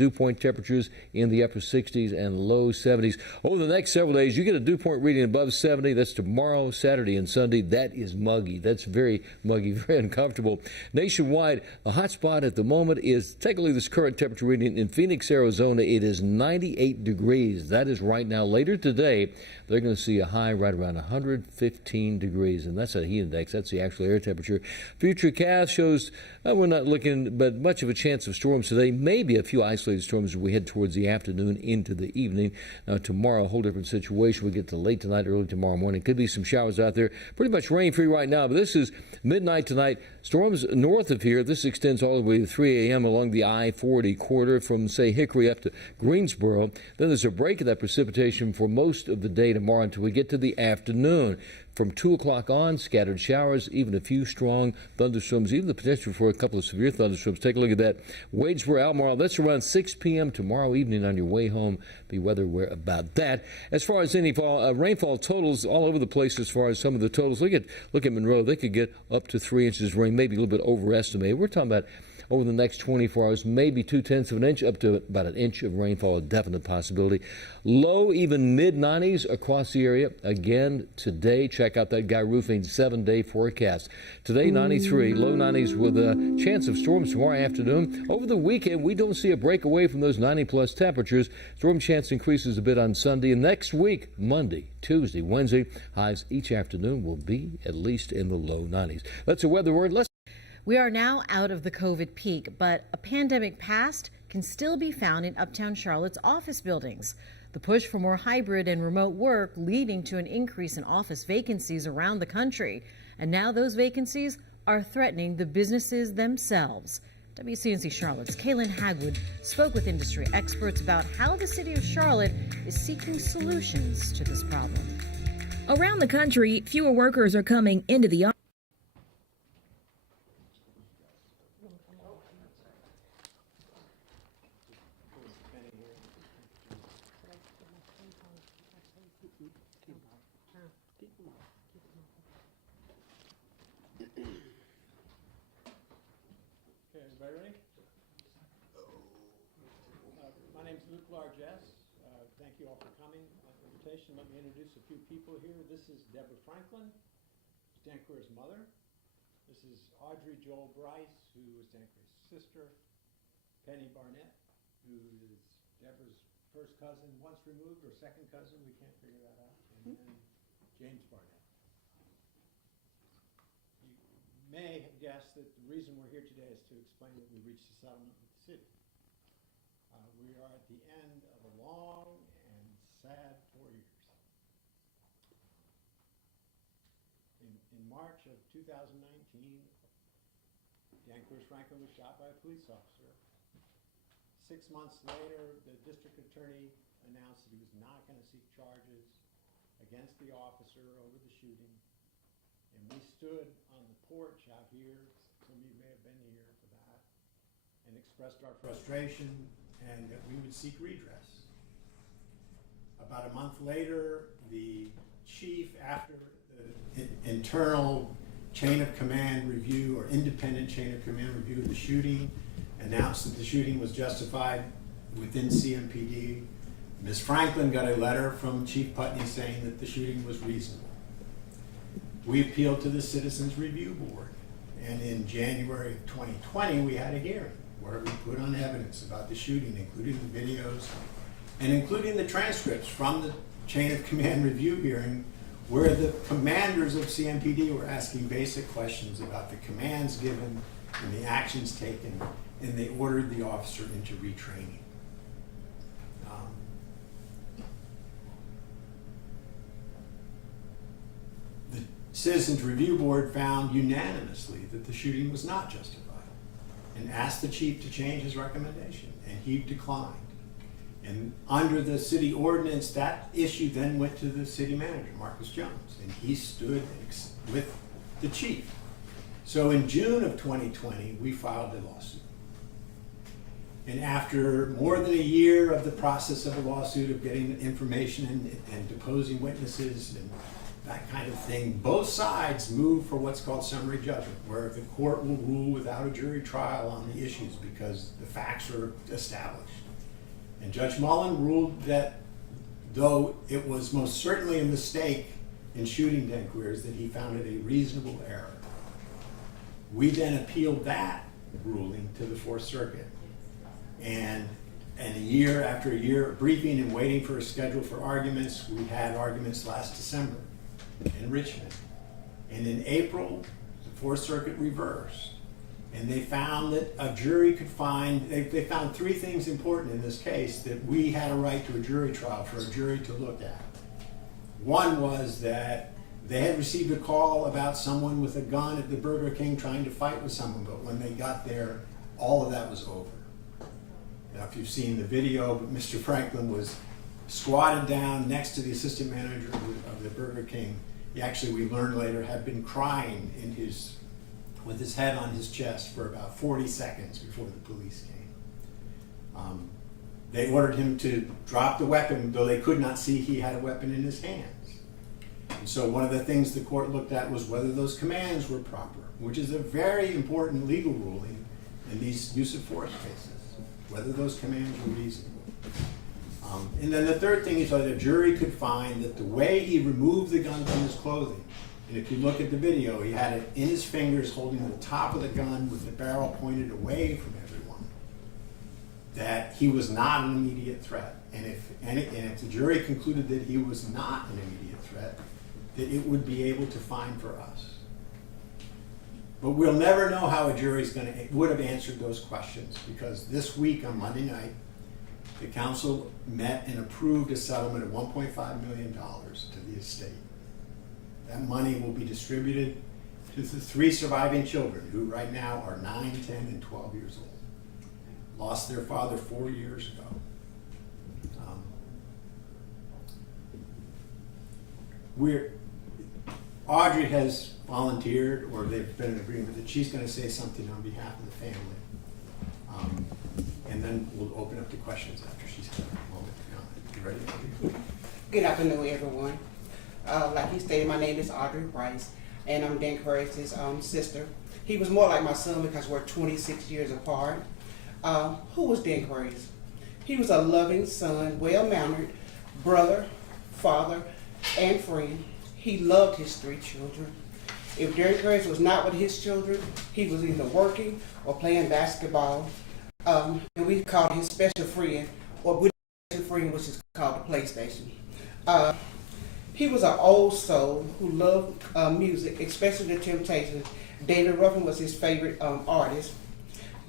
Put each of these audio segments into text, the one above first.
Dew point temperatures in the upper 60s and low 70s. Over the next several days, you get a dew point reading above 70. That's tomorrow, Saturday, and Sunday. That is muggy. That's very muggy, very uncomfortable. Nationwide, a hot spot at the moment is, take a look at this current temperature reading in Phoenix, Arizona. It is 98 degrees. That is right now. Later today, they're going to see a high right around 115 degrees, and that's a heat index. That's the actual air temperature. Futurecast shows we're not looking but much of a chance of storms today. Maybe a few isolated storms as we head towards the afternoon into the evening. Now tomorrow, a whole different situation. We get to late tonight, early tomorrow morning. Could be some showers out there. Pretty much rain-free right now, but this is midnight tonight. Storms north of here. This extends all the way to 3 a.m. along the I-40 corridor from, say, Hickory up to Greensboro. Then there's a break in that precipitation for most of the day tomorrow until we get to the afternoon. From 2 o'clock on, scattered showers, even a few strong thunderstorms, even the potential for a couple of severe thunderstorms. Take a look at that. Wadesboro, Albemarle, that's around 6 p.m. tomorrow evening on your way home. Be weather aware about that. As far as any rainfall totals, all over the place as far as some of the totals. Look at Monroe. They could get up to 3 inches of rain, maybe a little bit overestimated. We're talking about over the next 24 hours, maybe 0.2 of an inch, up to about an inch of rainfall, a definite possibility. Low, even mid-90s across the area. Again, today, check out that Guy Roofing 7-day forecast. Today, 93, low 90s with a chance of storms tomorrow afternoon. Over the weekend, we don't see a break away from those 90-plus temperatures. Storm chance increases a bit on Sunday. And next week, Monday, Tuesday, Wednesday, highs each afternoon will be at least in the low 90s. That's a weather word. We are now out of the COVID peak, but a pandemic past can still be found in Uptown Charlotte's office buildings. The push for more hybrid and remote work leading to an increase in office vacancies around the country. And now those vacancies are threatening the businesses themselves. WCNC Charlotte's Kaylin Hagwood spoke with industry experts about how the city of Charlotte is seeking solutions to this problem. Around the country, fewer workers are coming into the office. My name is Luke Largess. Thank you all for coming. Invitation. Let me introduce a few people here. This is Deborah Franklin, Danquirs' mother. This is Audrey Joel Bryce, who is Danquirs' sister. Penny Barnett, who is Deborah's first cousin, once removed, or second cousin. We can't figure that out. And then James Barnett. You may have guessed that the reason we're here today is to explain that we reached a settlement with the city. We are at the end of a long and sad 4 years. In March of 2019, Danquirs Franklin was shot by a police officer. 6 months later, the district attorney announced that he was not going to seek charges against the officer over the shooting. And we stood on the porch out here, some of you may have been here for that, and expressed our frustration and that we would seek redress. About a month later, the chief, after the internal chain of command review or independent chain of command review of the shooting, announced that the shooting was justified within CMPD. Ms. Franklin got a letter from Chief Putney saying that the shooting was reasonable. We appealed to the Citizens Review Board, and in January of 2020, we had a hearing where we put on evidence about the shooting, including the videos and including the transcripts from the chain of command review hearing, where the commanders of CMPD were asking basic questions about the commands given and the actions taken, and they ordered the officer into retraining. The Citizens Review Board found unanimously that the shooting was not justified and asked the chief to change his recommendation, and he declined. And under the city ordinance, that issue then went to the city manager, Marcus Jones, and he stood with the chief. So in June of 2020, we filed a lawsuit. And after more than a year of the process of a lawsuit, of getting information and deposing witnesses and that kind of thing, both sides moved for what's called summary judgment, where the court will rule without a jury trial on the issues because the facts are established. And Judge Mullen ruled that though it was most certainly a mistake in shooting Danquirs, that he found it a reasonable error. We then appealed that ruling to the Fourth Circuit. And a year after a year of briefing and waiting for a schedule for arguments, we had arguments last December in Richmond. And in April, the Fourth Circuit reversed. And they found that a jury could find, they found three things important in this case that we had a right to a jury trial for a jury to look at. One was that they had received a call about someone with a gun at the Burger King trying to fight with someone, but when they got there, all of that was over. Now, if you've seen the video, Mr. Franklin was squatted down next to the assistant manager of the Burger King. He actually, we learned later, had been crying with his head on his chest for about 40 seconds before the police came. They ordered him to drop the weapon, though they could not see he had a weapon in his hands. And so one of the things the court looked at was whether those commands were proper, which is a very important legal ruling in these use of force cases, whether those commands were reasonable. And then the third thing is that a jury could find that the way he removed the gun from his clothing, and if you look at the video, he had it in his fingers holding the top of the gun with the barrel pointed away from everyone, that he was not an immediate threat. And if the jury concluded that he was not an immediate threat, that it would be able to find for us. But we'll never know how a jury would have answered those questions, because this week on Monday night, the council met and approved a settlement of $1.5 million to the estate. That money will be distributed to the 3 surviving children, who right now are 9, 10, and 12 years old. Lost their father 4 years ago. Audrey has volunteered, or they've been in agreement that she's going to say something on behalf of the family. And then we'll open up to questions after she's had a moment to comment. You ready, Audrey? Good afternoon, everyone. Like he stated, my name is Audrey Price, and I'm Danquirs' sister. He was more like my son because we're 26 years apart. Who was Danquirs? He was a loving son, well-mannered brother, father, and friend. He loved his 3 children. If Danquirs was not with his children, he was either working or playing basketball. And we called his special friend, or with special friend, which is called the PlayStation. He was an old soul who loved music, especially the Temptations. David Ruffin was his favorite artist.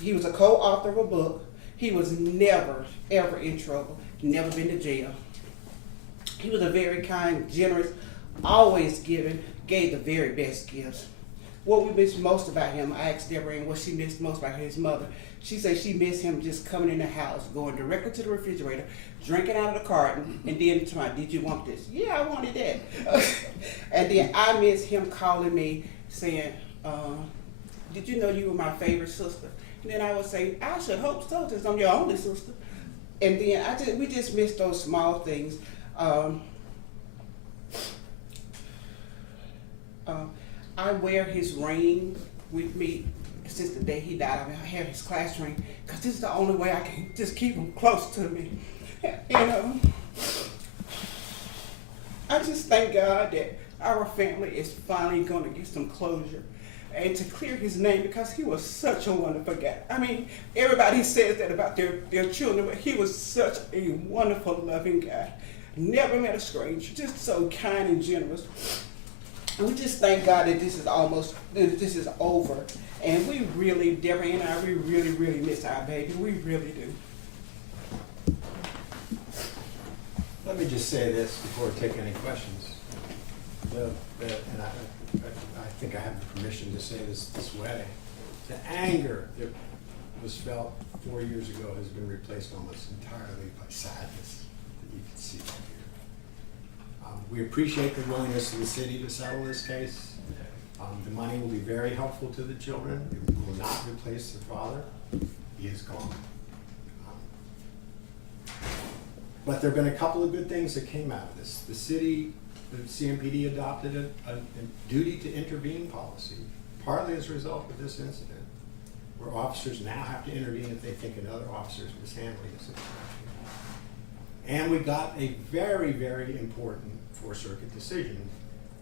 He was a co-author of a book. He was never, ever in trouble, never been to jail. He was a very kind, generous, always giving, gave the very best gifts. What we missed most about him, I asked Deborah what she missed most about his mother. She said she missed him just coming in the house, going directly to the refrigerator, drinking out of the carton, and then to my, did you want this? Yeah, I wanted that. And then I miss him calling me saying, did you know you were my favorite sister? And then I would say, I should hope so, because I'm your only sister. And then we just miss those small things. I wear his ring with me since the day he died. I have his class ring because this is the only way I can just keep him close to me. And I just thank God that our family is finally going to get some closure and to clear his name, because he was such a wonderful guy. I mean, everybody says that about their children, but he was such a wonderful, loving guy. Never met a stranger, just so kind and generous. And we just thank God that this is over. And we really, Deborah and I, we really, really miss our baby. We really do. Let me just say this before we take any questions. And I think I have the permission to say this way. The anger that was felt 4 years ago has been replaced almost entirely by sadness that you can see here. We appreciate the willingness of the city to settle this case. The money will be very helpful to the children. It will not replace the father. He is gone. But there have been a couple of good things that came out of this. The city, the CMPD adopted a duty to intervene policy, partly as a result of this incident. where officers now have to intervene if they think another officer is mishandling a situation. And we got a very, very important Fourth Circuit decision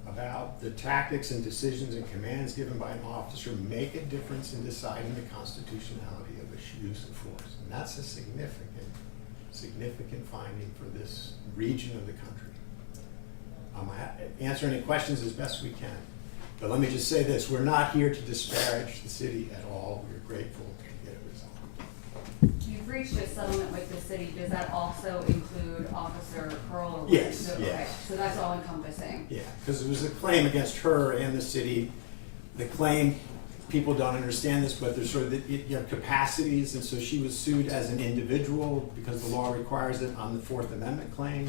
about the tactics and decisions and commands given by an officer make a difference in deciding the constitutionality of a use of force. And that's a significant, significant finding for this region of the country. Answer any questions as best we can. But let me just say this, we're not here to disparage the city at all. We're grateful to get it resolved. You've reached a settlement with the city. Does that also include Officer Kerl? Or Yes, okay. yes. So that's all encompassing. Yeah, because it was a claim against her and the city. The claim, people don't understand this, but there's sort of, you have capacities, and so she was sued as an individual because the law requires it on the Fourth Amendment claim.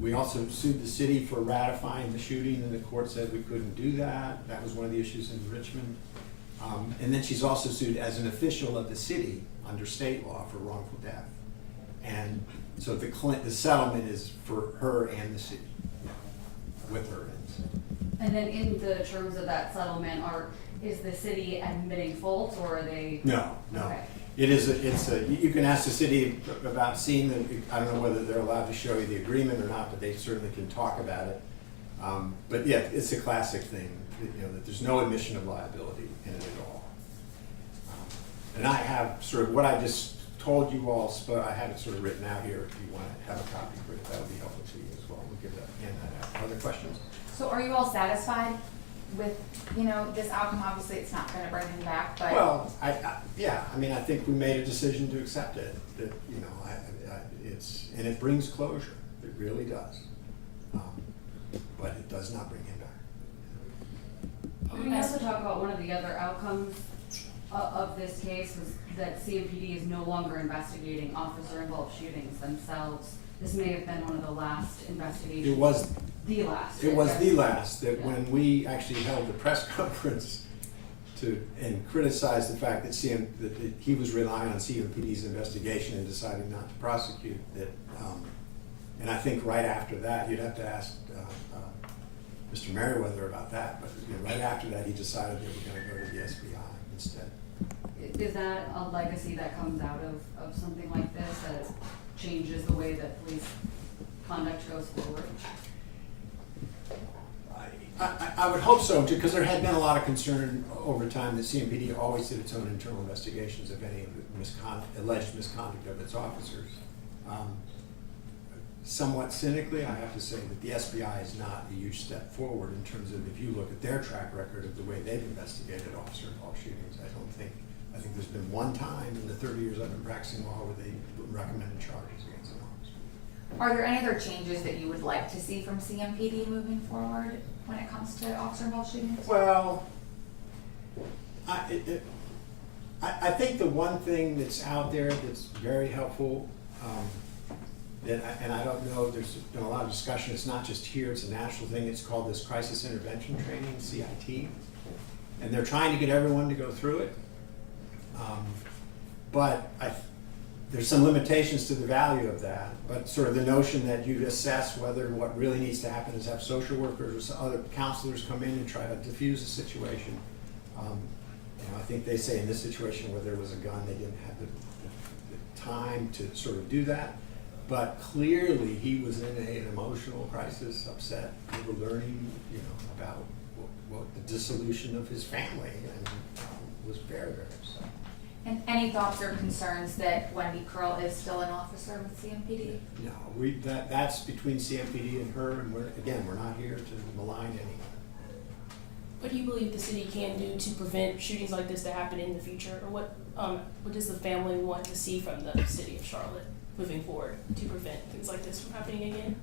We also sued the city for ratifying the shooting, and the court said we couldn't do that. That was one of the issues in Richmond. And then she's also sued as an official of the city under state law for wrongful death. And so the settlement is for her and the city, with her. And then in the terms of that settlement, is the city admitting fault, or are they? No. Okay. You can ask the city about seeing I don't know whether they're allowed to show you the agreement or not, but they certainly can talk about it. But yeah, it's a classic thing, that there's no admission of liability in it at all. And I have sort of what I just told you all, but I have it sort of written out here if you want to have a copy for it. That would be helpful to you as well. We'll hand that out. Other questions? So are you all satisfied with, this outcome? Obviously, it's not going to bring him back, but. Well, I think we made a decision to accept it, that, and it brings closure, it really does. But it does not bring him back. We can also talk about one of the other outcomes of this case was that CMPD is no longer investigating officer-involved shootings themselves. This may have been one of the last investigations. It was the last. It was the last, that when we actually held the press conference and criticized the fact that he was relying on CMPD's investigation and deciding not to prosecute that. And I think right after that, you'd have to ask Mr. Merriweather about that, but right after that, he decided they were going to go to the SBI instead. Is that a legacy that comes out of something like this, that changes the way that police conduct goes forward? I would hope so, too, because there had been a lot of concern over time that CMPD always did its own internal investigations of any of the alleged misconduct of its officers. Somewhat cynically, I have to say that the SBI is not a huge step forward in terms of if you look at their track record of the way they've investigated officer-involved shootings. I think there's been one time in the 30 years I've been practicing law where they recommended charges against an officer. Are there any other changes that you would like to see from CMPD moving forward when it comes to officer-involved shootings? Well, I think the one thing that's out there that's very helpful, and I don't know, there's been a lot of discussion, it's not just here, it's a national thing, it's called this Crisis Intervention Training, CIT, and they're trying to get everyone to go through it. But there's some limitations to the value of that, but sort of the notion that you assess whether what really needs to happen is have social workers or some other counselors come in and try to diffuse the situation. I think they say in this situation where there was a gun, they didn't have the time to sort of do that. But clearly he was in an emotional crisis, upset. We were learning, about what the dissolution of his family, and was very, very upset. And any thoughts or concerns that Wende Kerl is still an officer with CMPD? No, that's between CMPD and her, and we're not here to malign anyone. What do you believe the city can do to prevent shootings like this to happen in the future, or what does the family want to see from the city of Charlotte moving forward to prevent things like this from happening again?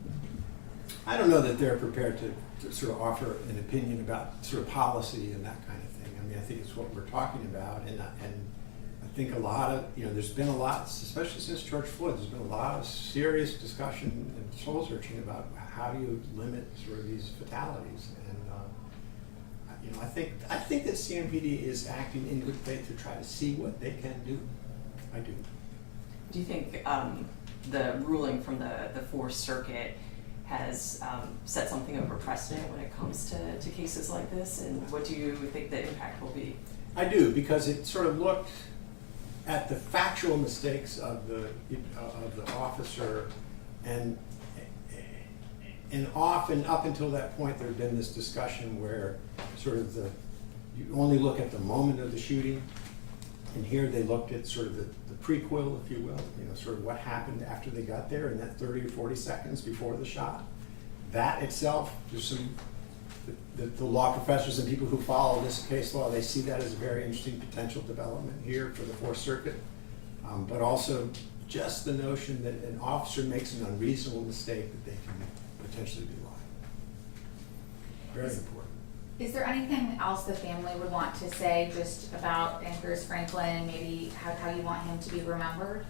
I don't know that they're prepared to sort of offer an opinion about sort of policy and that kind of thing. I mean, I think it's what we're talking about, and I think a lot of, there's been a lot, especially since George Floyd, there's been a lot of serious discussion and soul searching about how do you limit sort of these fatalities. And I think that CMPD is acting in good faith to try to see what they can do. I do. Do you think the ruling from the Fourth Circuit has set something of a precedent when it comes to cases like this, and what do you think the impact will be? I do, because it sort of looked at the factual mistakes of the officer, and often up until that point there had been this discussion where sort of you only look at the moment of the shooting, and here they looked at sort of the prequel, if you will, sort of what happened after they got there in that 30 or 40 seconds before the shot. That itself, there's some, the law professors and people who follow this case law, they see that as a very interesting potential development here for the Fourth Circuit. But also just the notion that an officer makes an unreasonable mistake that they can potentially be liable. Very important. Is there anything else the family would want to say just about Danquirs Franklin, maybe how you want him to be remembered?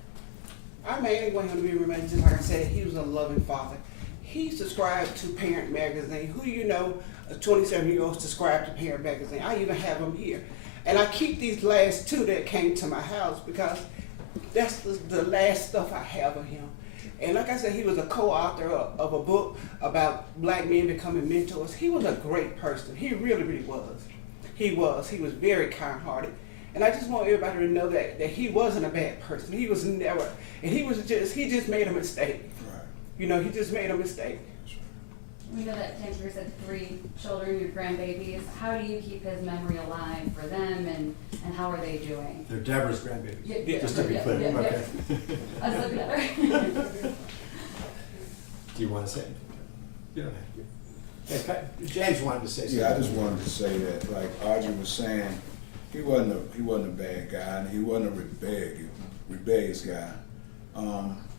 I mainly want him to be remembered, just like I said, he was a loving father. He subscribed to Parent Magazine. Who you know, a 27-year-old subscribed to Parent Magazine. I even have them here. And I keep these last two that came to my house because that's the last stuff I have of him. And like I said, he was a co-author of a book about black men becoming mentors. He was a great person. He really, really was. He was very kind-hearted. And I just want everybody to know that he wasn't a bad person. He was never, and he just made a mistake. Right. He just made a mistake. We know that Danquirs had 3 children, your grandbabies. How do you keep his memory alive for them, and how are they doing? They're Deborah's grandbabies. Yeah, just to be clear. Okay. Us look better. Do you want to say anything? You don't have to. Hey, James wanted to say something. Yeah, I just wanted to say that, like Audrey was saying, he wasn't a bad guy, and he wasn't a rebellious guy.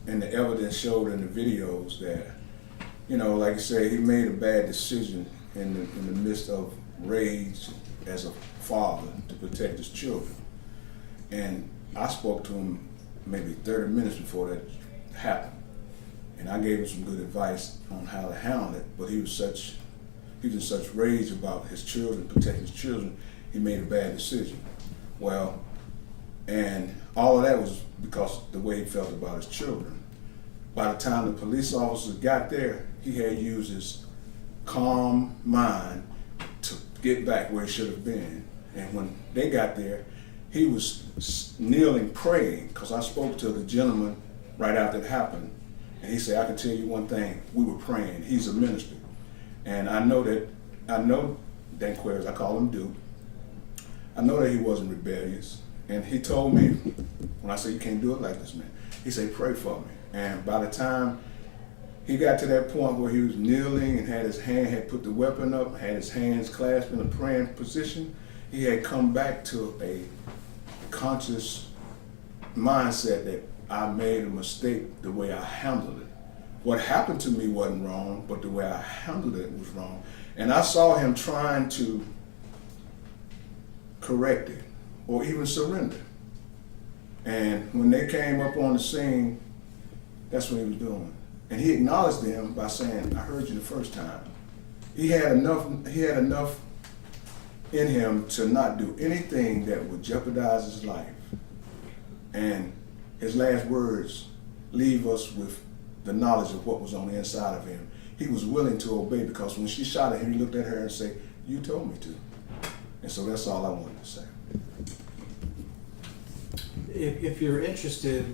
And the evidence showed in the videos that, like you say, he made a bad decision in the midst of rage as a father to protect his children. And I spoke to him maybe 30 minutes before that happened. And I gave him some good advice on how to handle it, but he was in such rage about his children, protecting his children, he made a bad decision. Well, and all of that was because the way he felt about his children. By the time the police officers got there, he had used his calm mind to get back where he should have been. And when they got there, he was kneeling praying, because I spoke to the gentleman right after it happened, and he said, I can tell you one thing, we were praying. He's a minister. And I know Danquirs, I call him Duke. I know that he wasn't rebellious. And he told me, when I said, you can't do it like this, man, he said, pray for me. And by the time he got to that point where he was kneeling and had put the weapon up, had his hands clasped in a praying position, he had come back to a conscious mindset that I made a mistake the way I handled it. What happened to me wasn't wrong, but the way I handled it was wrong. And I saw him trying to correct it or even surrender. And when they came up on the scene, that's what he was doing. And he acknowledged them by saying, I heard you the first time. He had enough in him to not do anything that would jeopardize his life. And his last words leave us with the knowledge of what was on the inside of him. He was willing to obey, because when she shot at him, he looked at her and said, you told me to. And so that's all I wanted to say. If you're interested,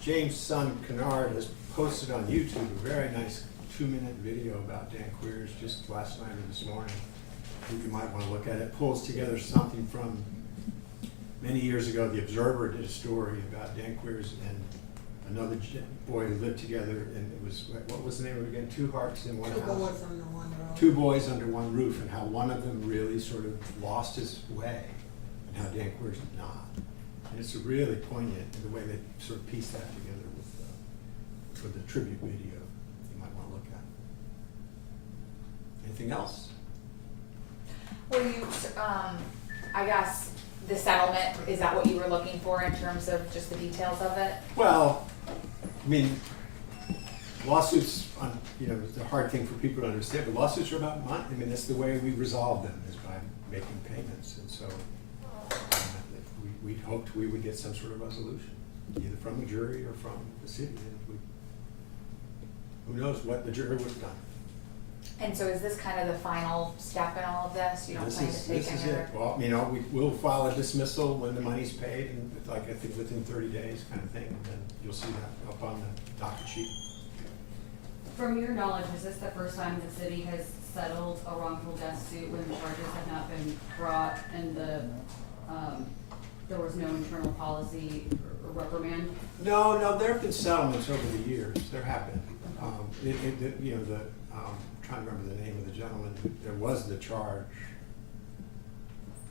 James' son, Kennard, has posted on YouTube a very nice 2-minute video about Danquirs just last night or this morning. I think you might want to look at it. It pulls together something from many years ago. The Observer did a story about Danquirs and another boy who lived together, and it was, what was the name of it again? 2 hearts in one house. 2 boys under one roof. 2 boys under one roof, and how one of them really sort of lost his way, and how Danquirs did not. And it's really poignant in the way they sort of piece that together with the tribute video you might want to look at. Anything else? Well, I guess the settlement, is that what you were looking for in terms of just the details of it? Well, I mean, lawsuits, it's a hard thing for people to understand, but lawsuits are about money. I mean, that's the way we resolve them, is by making payments. And so we hoped we would get some sort of resolution, either from the jury or from the city. And who knows what the jury would have done. And so is this kind of the final step in all of this? You don't This plan is, to take this is any it. other? Well, you know, we'll file a dismissal when the money's paid, and like, I think within 30 days kind of thing, and then you'll see that up on the docket sheet. From your knowledge, is this the first time the city has settled a wrongful death suit when the charges have not been brought and there was no internal policy or reprimand? No, there have been settlements over the years. There have been. You know, I'm trying to remember the name of the gentleman. There was the charge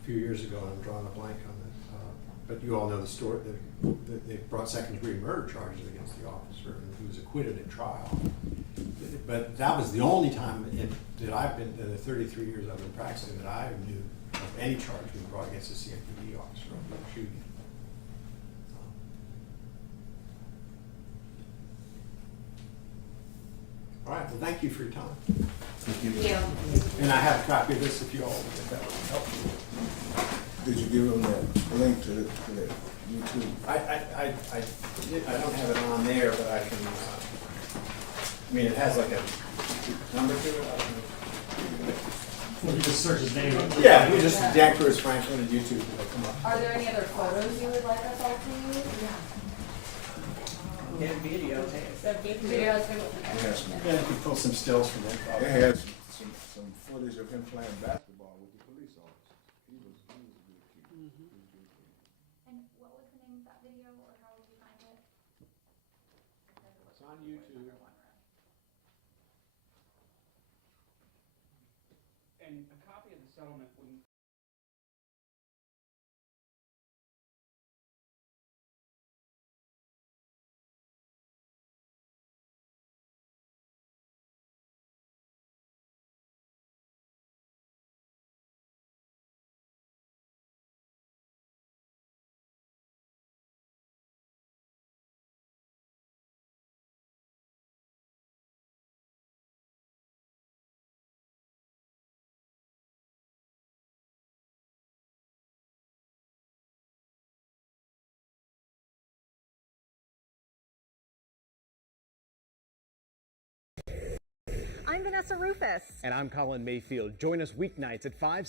a few years ago, and I'm drawing a blank on it. But you all know the story. They brought second-degree murder charges against the officer, and he was acquitted at trial. But that was the only time that I've been, in the 33 years I've been practicing, that I knew of any charge being brought against a CMPD officer over a shooting. All right, well, thank you for your time. Thank you. And I have a copy of this if you all, if that would help you. Did you give them that link to that YouTube? I don't have it on there, but I can, I mean, it has like a number to it, I don't know. Well, you just search his name. Yeah, you just Danquirs Franklin on YouTube, it'll come up. Are there any other photos you would like us all to use? And video. Videos? It has some, Yeah, you can pull some stills from it. it has some footage of him playing basketball with the police officers. He was a good kid. He was a good kid. And what was the name of that video, or how would you find it? It's on YouTube. And a copy of the settlement wouldn't I'm Vanessa Rufus. And I'm Colin Mayfield. Join us weeknights at 5, 6.